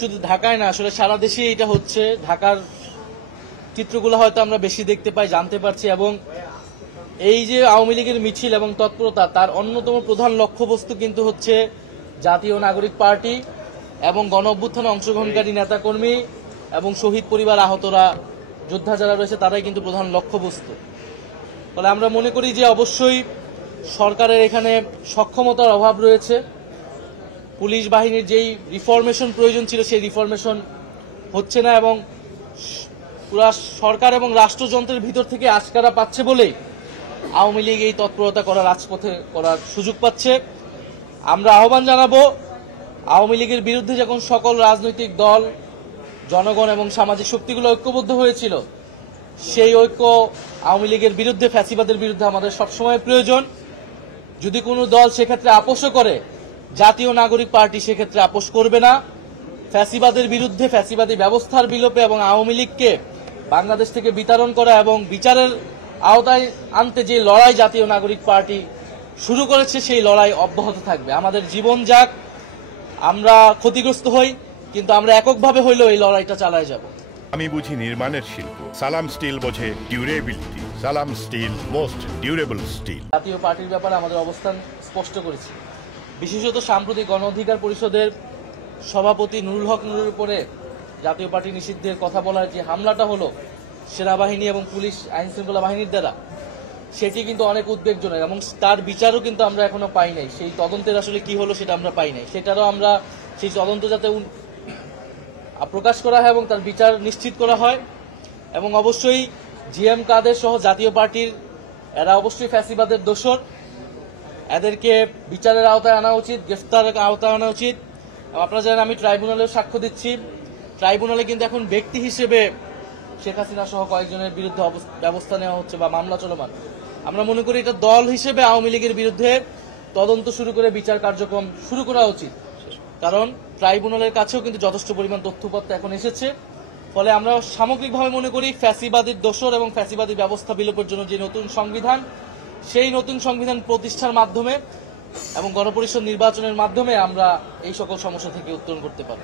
শুধু ঢাকায় না, আসলে সারা দেশে এটা হচ্ছে। ঢাকার চিত্রগুলো হয়তো আমরা বেশি দেখতে পাই, জানতে পারছি। এবং এই যে আওয়ামী লীগের মিছিল এবং তৎপরতা, তার অন্যতম প্রধান লক্ষ্যবস্তু কিন্তু হচ্ছে জাতীয় নাগরিক পার্টি এবং গণ অভ্যুত্থানে অংশগ্রহণকারী নেতাকর্মী এবং শহীদ পরিবার, আহতরা, যোদ্ধা যারা রয়েছে তারাই কিন্তু প্রধান লক্ষ্যবস্তু। ফলে আমরা মনে করি যে অবশ্যই সরকারের এখানে সক্ষমতার অভাব রয়েছে। পুলিশ বাহিনীর যেই রিফরমেশন প্রয়োজন ছিল সেই রিফরমেশন হচ্ছে না, এবং পুরা সরকার এবং রাষ্ট্রযন্ত্রের ভিতর থেকে আশকারা পাচ্ছে বলেই আওয়ামী লীগ এই তৎপরতা করার রাজপথে করার সুযোগ পাচ্ছে। আমরা আহ্বান জানাবো, আওয়ামী লীগের বিরুদ্ধে যখন সকল রাজনৈতিক দল, জনগণ এবং সামাজিক শক্তিগুলো ঐক্যবদ্ধ হয়েছিল, সেই ঐক্য আওয়ামী লীগের বিরুদ্ধে, ফ্যাসিবাদের বিরুদ্ধে আমাদের সবসময় প্রয়োজন। যদি কোনো দল সেক্ষেত্রে আপোষও করে, জাতীয় নাগরিক পার্টি সেক্ষেত্রে আপোষ করবে না। ফ্যাসিবাদের বিরুদ্ধে, ফ্যাসিবাদী ব্যবস্থার বিলোপে এবং আওয়ামী লীগকে বাংলাদেশ থেকে বিতাড়ন করা এবং বিচারের আওতায় আনতে যে লড়াই জাতীয় নাগরিক পার্টি শুরু করেছে, সেই লড়াই অব্যাহত থাকবে। আমাদের জীবন যাক, আমরা ক্ষতিগ্রস্ত হই, কিন্তু আমরা এককভাবে হইলেও এই লড়াইটা চালায় যাব। আমি বুঝি নির্মাণের শিল্প, সালাম স্টিল বোঝে ডিউরেবিলিটি। সালাম স্টিল, মোস্ট ডিউরেবল স্টিল। জাতীয় পার্টির ব্যাপারে আমাদের অবস্থান স্পষ্ট করেছি। বিশেষত সাম্প্রতিক গণ অধিকার পরিষদের সভাপতি নুরুল হক নুরের উপরে জাতীয় পার্টি নিষিদ্ধের কথা বলার যে হামলাটা হলো সেনাবাহিনী এবং পুলিশ আইন শৃঙ্খলা বাহিনীর দ্বারা, সেটি কিন্তু অনেক উদ্বেগজনক এবং তার বিচারও কিন্তু আমরা এখনো পাই নাই। সেই তদন্তের আসলে কি হলো সেটা আমরা পাই নাই। সেটারও আমরা সেই তদন্ত যাতে প্রকাশ করা হয় এবং তার বিচার নিশ্চিত করা হয়। এবং অবশ্যই জিএম কাদের সহ জাতীয় পার্টির এরা অবশ্যই ফ্যাসিবাদের দোসর, এদেরকে বিচারের আওতায় আনা উচিত, গ্রেফতারের আওতায় আনা উচিত। আপনারা জানেন আমি ট্রাইব্যুনালেও সাক্ষ্য দিচ্ছি। ট্রাইব্যুনালে কিন্তু এখন ব্যক্তি হিসেবে শেখ হাসিনা সহ কয়েকজনের বিরুদ্ধে ব্যবস্থা নেওয়া হচ্ছে বা মামলা চলমান। আমরা মনে করি এটা দল হিসেবে আওয়ামী লীগের বিরুদ্ধে তদন্ত শুরু করে বিচার কার্যক্রম শুরু করা উচিত, কারণ ট্রাইব্যুনালের কাছেও কিন্তু যথেষ্ট পরিমাণ তথ্যপত্র এখন এসেছে। ফলে আমরা সামগ্রিকভাবে মনে করি ফ্যাসিবাদীর দোসর এবং ফ্যাসিবাদী ব্যবস্থা বিলোপের জন্য যে নতুন সংবিধান, সেই নতুন সংবিধান প্রতিষ্ঠার মাধ্যমে এবং গণপরিষদ নির্বাচনের মাধ্যমে আমরা এই সকল সমস্যা থেকে উত্তরণ করতে পারব।